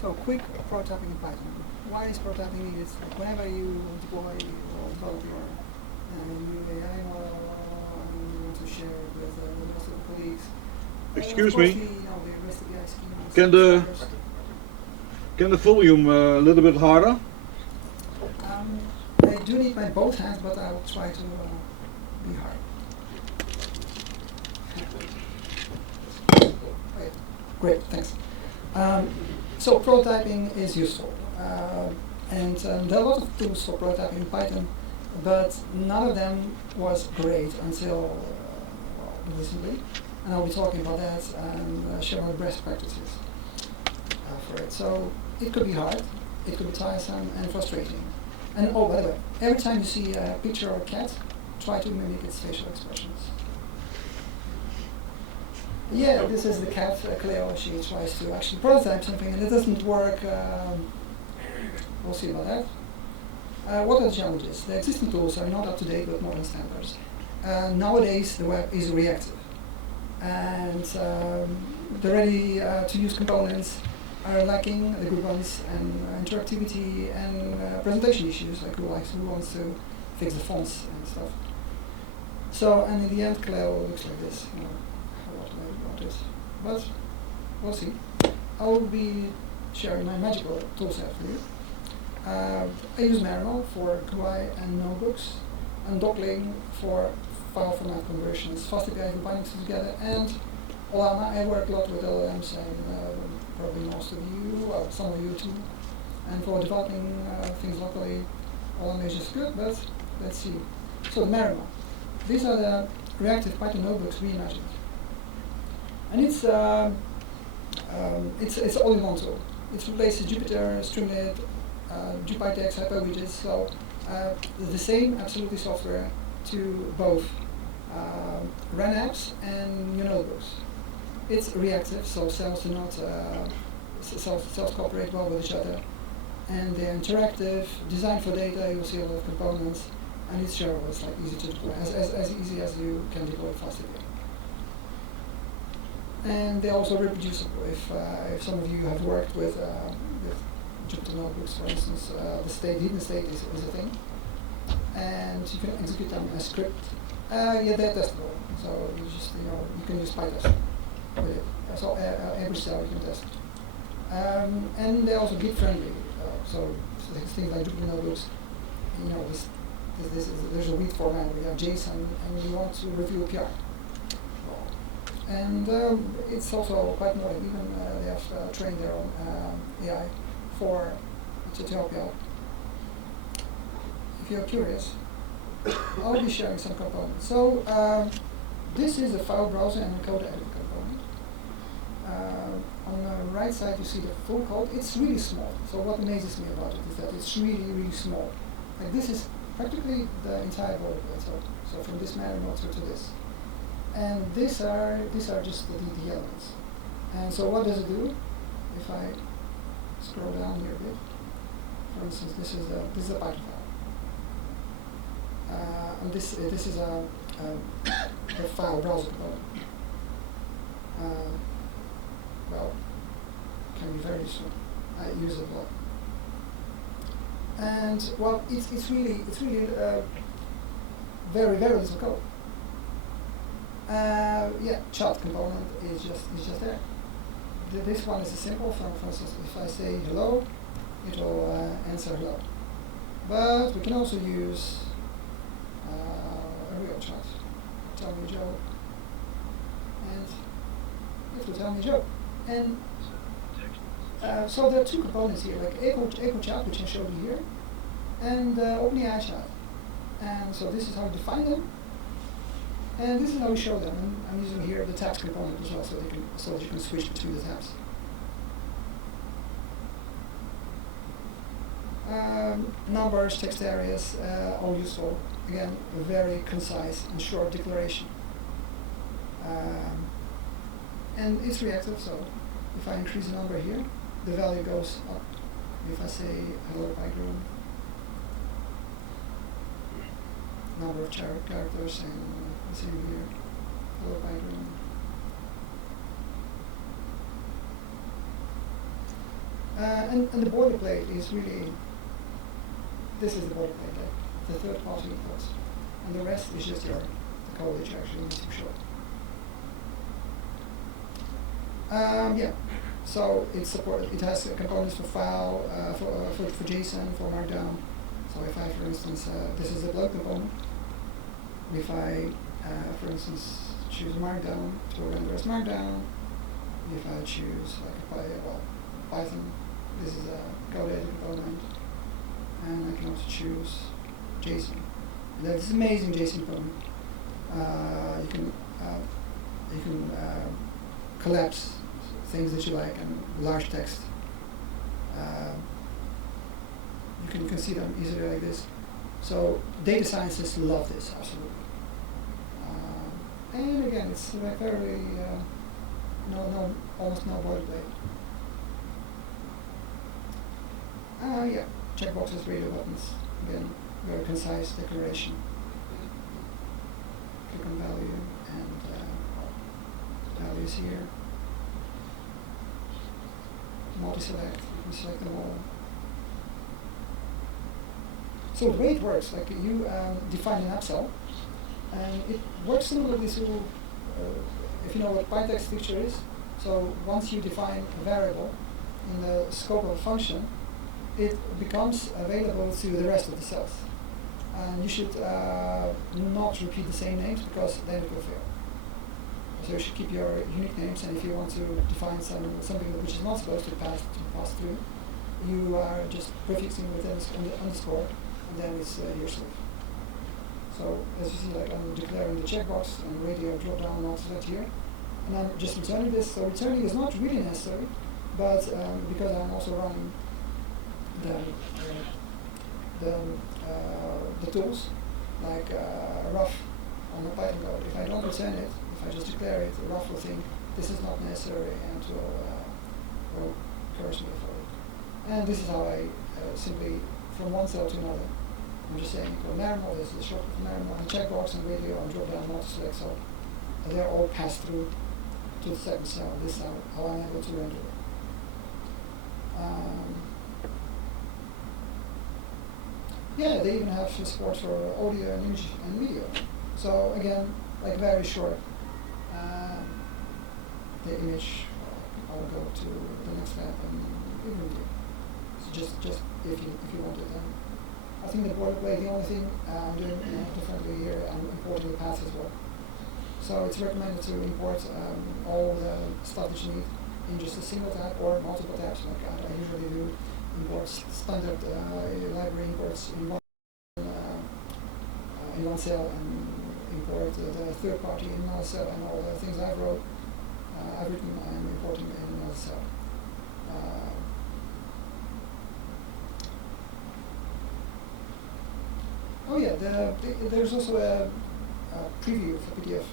So quick prototyping in Python. Why is prototyping needed? Whenever you deploy or develop your new AI model and you want to share it with the rest of the colleagues. Excuse me. me. The REST API schemas. Can the volume a little bit harder? I do need my both hands, but I will try to be hard. Okay. Great, thanks. So prototyping is useful, and there are a lot of tools for prototyping in Python, but none of them was great until recently, and I'll be talking about that and share my best practices for it. So it could be hard, it could be tiresome and frustrating. And oh, by the way, every time you see a picture of a cat, try to mimic its facial expressions. Yeah, this is the cat, Cleo. She tries to actually prototype something and it doesn't work. We'll see about that. What are the challenges? The existing tools are not up to date with modern standards. Nowadays, the web is reactive. And the ready to use components are lacking, the good ones, and interactivity and presentation issues, like who wants to fix the fonts and stuff. So, and in the end, Cleo looks like this. But we'll see. I will be sharing my magical toolset for you. I use Mariner for GUI and notebooks, and Docling for file format conversions, fast API for binding together, and Olama. I work a lot with LLMs, and probably most of you, some of you too. And for developing things locally, Olama is just good, but let's see. So Mariner. These are the reactive Python notebooks reimagined. And it's all-in-one tool. It replaces Jupyter, Streamlit, Python, Hyper-widgets, so the same absolutely software to both run apps and your notebooks. It's reactive, so cells do not cells cooperate well with each other, and they're interactive, designed for data. You'll see a lot of components, and it's shareable. It's like easy to deploy, as easy as you can deploy fast API. And they're also reproducible. If some of you have worked with Jupyter notebooks, for instance, the hidden state is a thing, and you can execute them as script. Yeah, they're testable. So you just you can use PyTest with it. So every cell you can test. And they're also Git friendly. So things like Jupyter notebooks, there's a read format where you have JSON and you want to review a PR. And it's also quite modern. Even they have trained their own AI to help you out. If you're curious, I'll be sharing some components. So this is a file browser and a code editor component. On the right side, you see the full code. It's really small. So what amazes me about it is that it's really, really small. Like this is practically the entire boilerplate. So from this Mariner node to this. And these are just the elements. And so what does it do? If I scroll down here a bit, for instance, this is a Python file, and this is a file browser component. Well, can be very useful. I use it a lot. And well, it's really very little code. Yeah, chat component is just there. This one is a simple. For instance, if I say hello, it will answer hello. But we can also use a real chat. Tell me a joke, and it will tell me a joke. And so there are two components here, like echo chat, which I showed you here, and OpenAI chat. And so this is how we define them. And this is how we show them. And I'm using here the tabs component as well, so that you can switch between the tabs. Numbers, text areas, all useful. Again, a very concise and short declaration. And it's reactive, so if I increase the number here, the value goes up. If I say hello Pygrunn, number of characters, and let's see here, hello And the boilerplate is really, this is the boilerplate, like the third party inputs. And the rest is just the code that you actually need to show. Yeah, so it has components for file, for JSON, for Markdown. So if I, for instance, this is a block component. If I, for instance, choose Markdown to render as Markdown, if I choose like Python, this is a code editor component, and I can also choose JSON. That's this amazing JSON component. You can collapse things that you like and large text. You can see them easily like this. So data scientists love this, absolutely. And again, it's like very almost no boilerplate. Yeah, checkboxes, radio buttons. Again, very concise declaration. Click on value and values here. Multi-select, you can select them all. So the way it works, like you define an upsell, and it works similarly to, if you know what PyText feature is, so once you define a variable in the scope of a function, it becomes available to the rest of the cells. And you should not repeat the same names because then it will fail. So you should keep your unique names, and if you want to define something which is not supposed to pass through, you are just prefixing with an underscore, and then it's yourself. So as you see, like I'm declaring the checkbox and radio drop down not select here, and I'm just returning this. So returning is not really necessary, but because I'm also running the tools like rough on the Python code. If I don't return it, if I just declare it, the rough will think this is not necessary and will curse me for it. And this is how I simply, from one cell to another, I'm just saying Merimo, this is the shortcut for Merimo, and checkbox and radio and drop down not to select cell. They're all passed through to the second cell. This is how I'm able to render it. Yeah, they even have support for audio and image and video. So again, like very short. The image, I'll go to the next step and even video. So just if you want it. I think the boilerplate, the only thing I'm doing differently here, I'm importing the paths as well. So it's recommended to import all the stuff that you need in just a single tab or multiple tabs. Like I usually do import standard library imports in one cell and import the third party in another cell, and all the things I've written, I'm importing in another cell. Oh yeah, there's also a preview for PDF.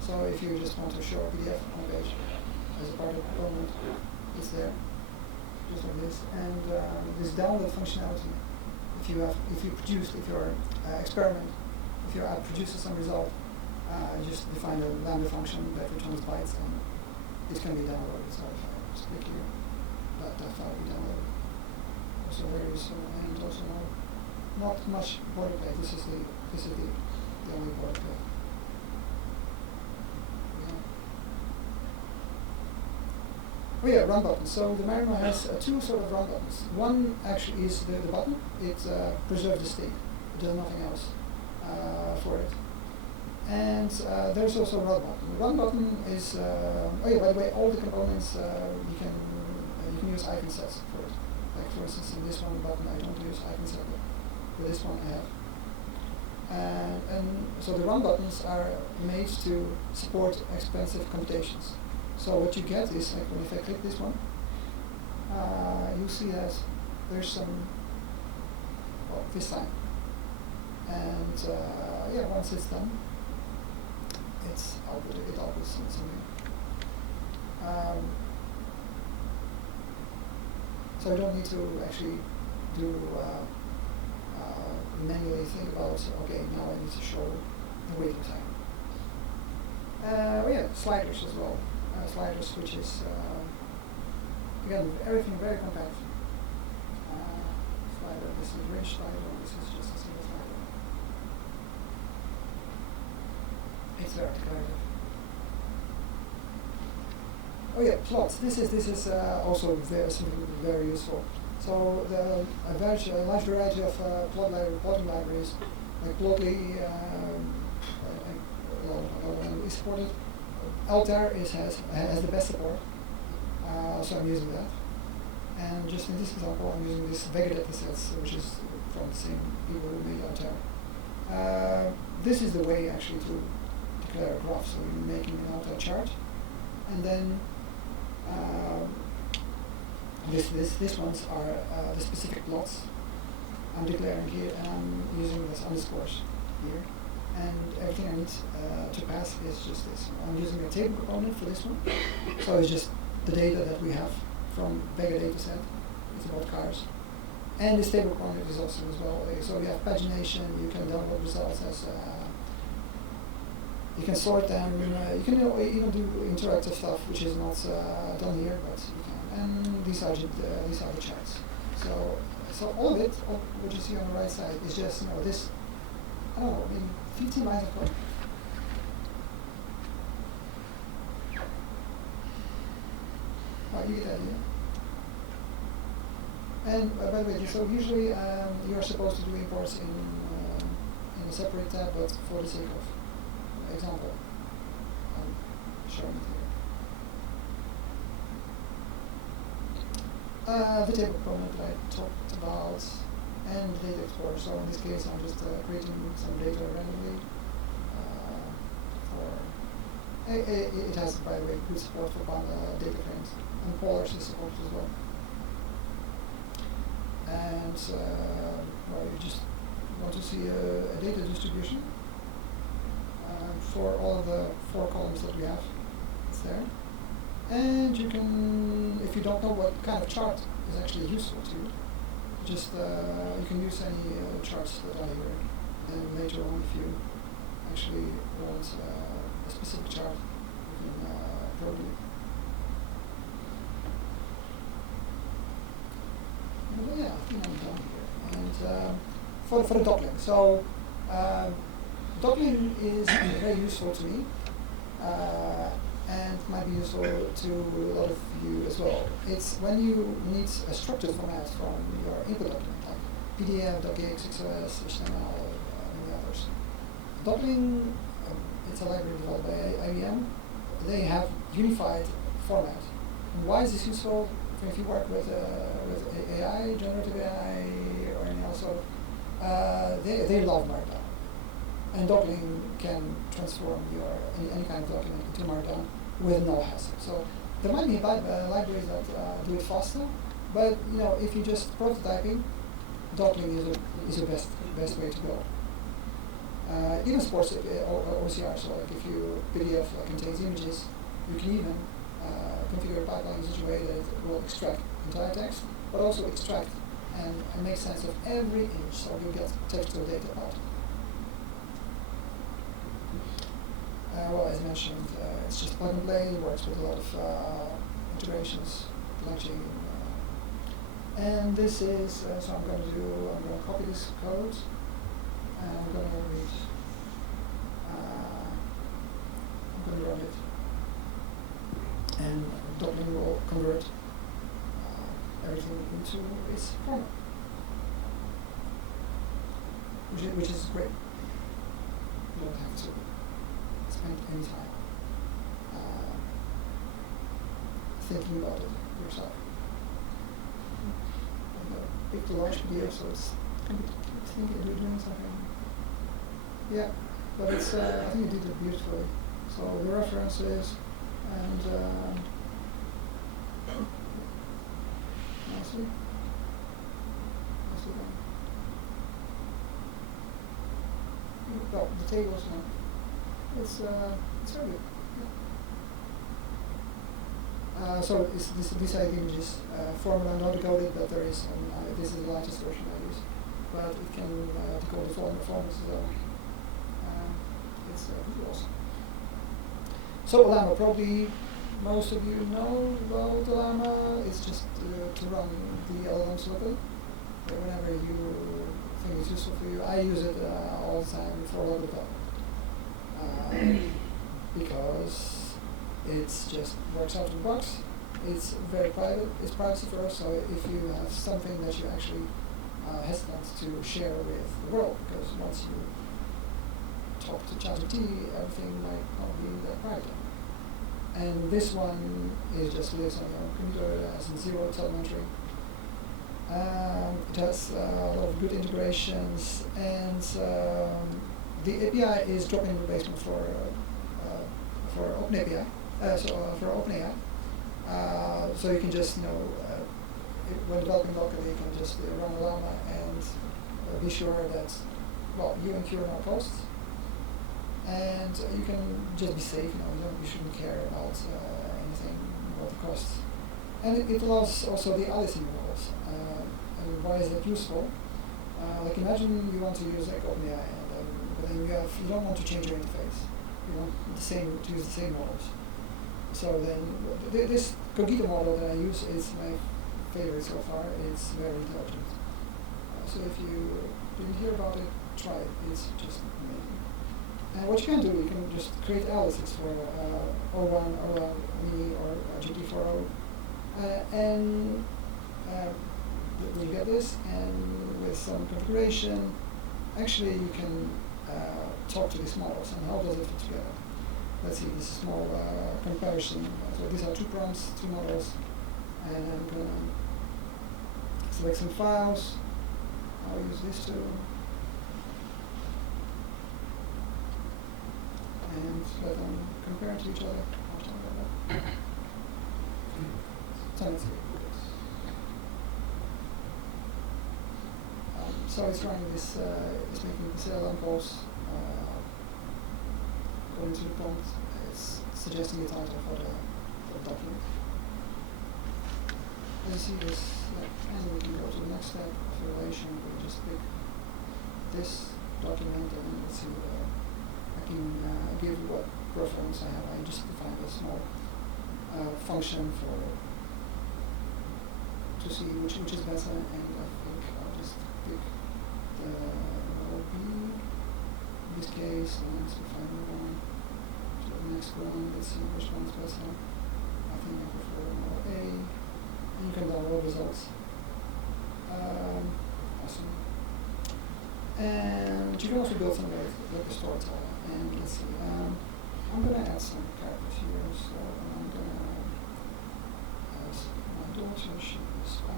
So if you just want to show a PDF on a page as a part of the component, it's there, just like this. And this download functionality, if your experiment, if your app produces some result, just define a lambda function that returns bytes, and it can be downloaded. So if I just click here, that file will be downloaded. Also very useful, and also not much boilerplate. This is the only boilerplate. Oh yeah, run button. So the Mariner has two sort of run buttons. One actually is the button. It preserves the state. It does nothing else for it. And there's also a run button. The run button is oh yeah, by the way, all the components you can use icon sets for it. Like for instance, in this one button, I don't use icon set, but with this one I have. And so the run buttons are made to support expensive computations. So what you get is, like, if I click this one, you see that there's some, well, this sign. And yeah, once it's done, it's outputted, it outputs something. So I don't need to actually do manually think about, okay, now I need to show the waiting time. Oh yeah, sliders as well. Sliders, which is Again, everything very compact. Slider, this is rich slider, this is just a single slider. It's very declarative. Oh yeah, plots. This is also very useful. So a large variety of plotting libraries, like Plotly, is supported. Altair has the best support, so I'm using that. And just in this example, I'm using this Vega datasets, which is from the same people who made Altair. This is the way actually to declare a graph. So you're making an Altair chart, and then these ones are the specific plots I'm declaring here, and I'm using this underscores here. And everything I need to pass is just this. I'm using a table component for this one. So it's just the data that we have from Vega dataset. It's about cars. And this table component is awesome as well. So we have pagination, you can download results as you can sort them, you can even do interactive stuff, which is not done here, but you can. And these are the charts. So all of it, what you see on the right side, is just this. I don't know, maybe 15 lines of code. You get the idea. And by the way, so usually you are supposed to do imports in a separate tab, but for the sake of example, I'm showing it here. The table component that I talked about, and the data explorer. So in this case, I'm just creating some data randomly. It has, by the way, good support for data frames, and polars is supported as well. And well, you just want to see a data distribution for all of the 4 columns that we have. It's there. And you can, if you don't know what kind of chart is actually useful to you, just you can use any charts that are here. And later on, if you actually want a specific chart, you can program it. But yeah, I think I'm done here. And for the docking, so docking is very useful to me. And might be useful to a lot of you as well. It's when you need a structured format from your input document, like PDF, DOCX, XOS, HTML, and many others. Docking, it's a library developed by IBM. They have unified format. And why is this useful? If you work with AI, generative AI, or any other sort of, they love Markdown. And docking can transform any kind of document into Markdown with no hassle. So there might be libraries that do it faster, but if you're just prototyping, docking is the best way to go. Even supports OCR. So like if your PDF contains images, you can even configure a pipeline in such a way that it will extract entire text, but also extract and make sense of every image, so you get textual data out. Well, as mentioned, it's just plug and play. It works with a lot of integrations, launching. And this is, so I'm going to copy this code, and I'm going to run it. And docking will convert everything into its format, which is great. You don't have to spend any time thinking about it yourself. Pick the large PDF, so it's thinking you're doing something. Yeah, but it's I think you did it beautifully. So the references and nicely done. Well, the tables now. It's very good. Yeah. So these are the images. Formula not decoded, but there is. This is the latest version I use, but it can decode the formats as well. It's pretty awesome. So Lama, probably most of you know about the llama. It's just to run the LLMs locally. Whenever you think it's useful for you, I use it all the time for a lot of development because it's just works out of the box. It's very private. It's privacy first. So if you have something that you actually hesitant to share with the world, because once you talk to ChatGPT, everything might not be that private. And this one is just lives on your computer. It has zero telemetry. It has a lot of good integrations, and the API is drop-in replacement for OpenAPI. For OpenAI, so you can just when developing locally, you can just run a llama and be sure that you incur no costs, and you can just be safe. You shouldn't care about anything about the costs. And it allows also the aliasing models. And why is that useful? Like imagine you want to use like OpenAI, but then you don't want to change your interface. You want to use the same models. So then this Cogito model that I use is my favorite so far. It's very intelligent. So if you didn't hear about it, try it. It's just amazing. And what you can do, you can just create aliases for O1, O1, Me, or GT4O. And you get this, and with some configuration, actually you can talk to these models and how does it fit together. Let's see this small comparison. So these are two prompts, two models, and I'm going to select some files. I'll use this too. And let them compare to each other. So let's see. So it's running this, it's making this LLM calls. Going to the prompt, it's suggesting the title for the document. As you see this, and we can go to the next step of the relation. We just pick this document, and let's see I can give what reference I have. I just defined a small function to see which is better, and I think I'll just pick the OP in this case, and let's define the one. The next one, let's see which one's better. I think I prefer model A, and you can download results. Awesome. And you can also build some like a storyteller. And let's see, I'm going to add some characters here. So I'm going to add my daughter, she is 5,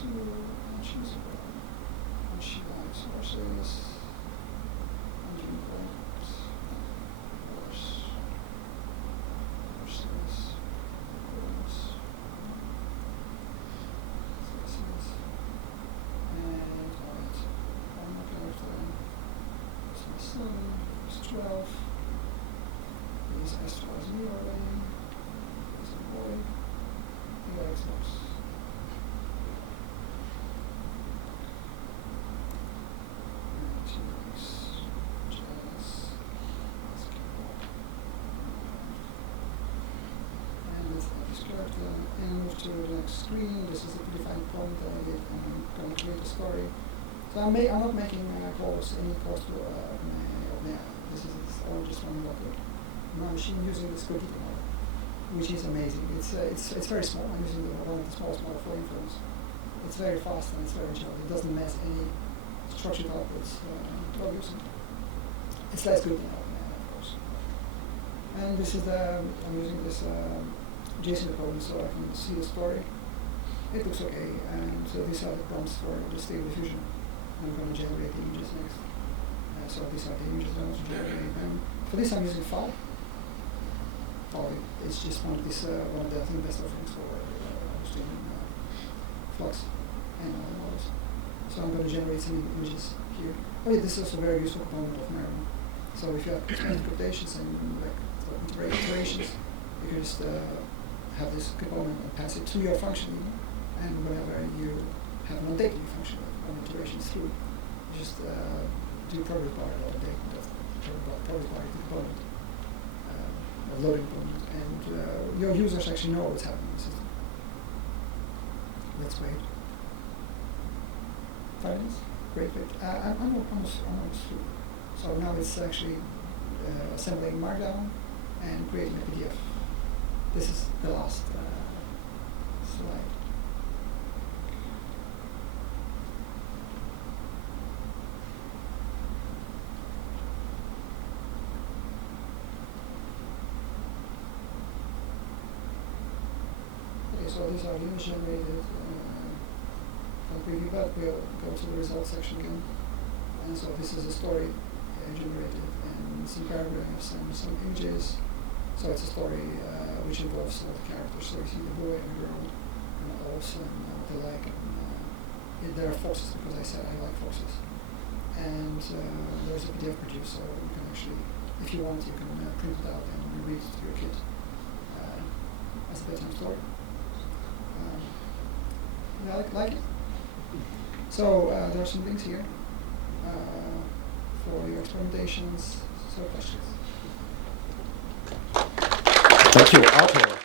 22, and she's a girl. And she likes horses. He's 12. He's as tall as me already. He's a boy. He got Xbox. And he likes jazz, basketball. And let's add this character and move to the next screen. This is a predefined prompt that I did. I'm going to create a story. So I'm not making any calls to OpenAI. This is all just running locally. My machine using this Cogito model, which is amazing. It's very small. I'm using one of the smallest model for inference. It's very fast and it's very intelligent. It doesn't mess any structured outputs while using it. It's less good than OpenAI, of course. And this is I'm using this JSON component so I can see the story. It looks okay, and so these are the prompts for the stable diffusion. I'm going to generate the images next. So these are the images I want to generate. And for this I'm using File. It's just one of the best offerings for hosting Flux and other models. So I'm going to generate some images here. Oh yeah, this is also a very useful component of Merrill. So if you have expensive quotations and iterations, you can just have this component and pass it to your function. And whenever you have an update your function on iterations through, you just do progress bar that update of progress bar component. loading point, and your users actually know what's happening in the system. Let's wait. 5 minutes? Great. I'm almost through. So now it's actually assembling Markdown and creating a PDF. This is the last slide. Okay, so these are image generated from preview, but we'll go to the results section again. And so this is a story generated, and some paragraphs and some images. So it's a story which involves a lot of characters. So you see the boy and the girl, and also what they like. And, there are foxes, because I said I like foxes. And there's a PDF produced, so you can actually, if you want, you can print it out and read it to your kid as a bedtime story. Yeah, like it? So there are some links here for your experimentations. So questions? Thank you, Artur.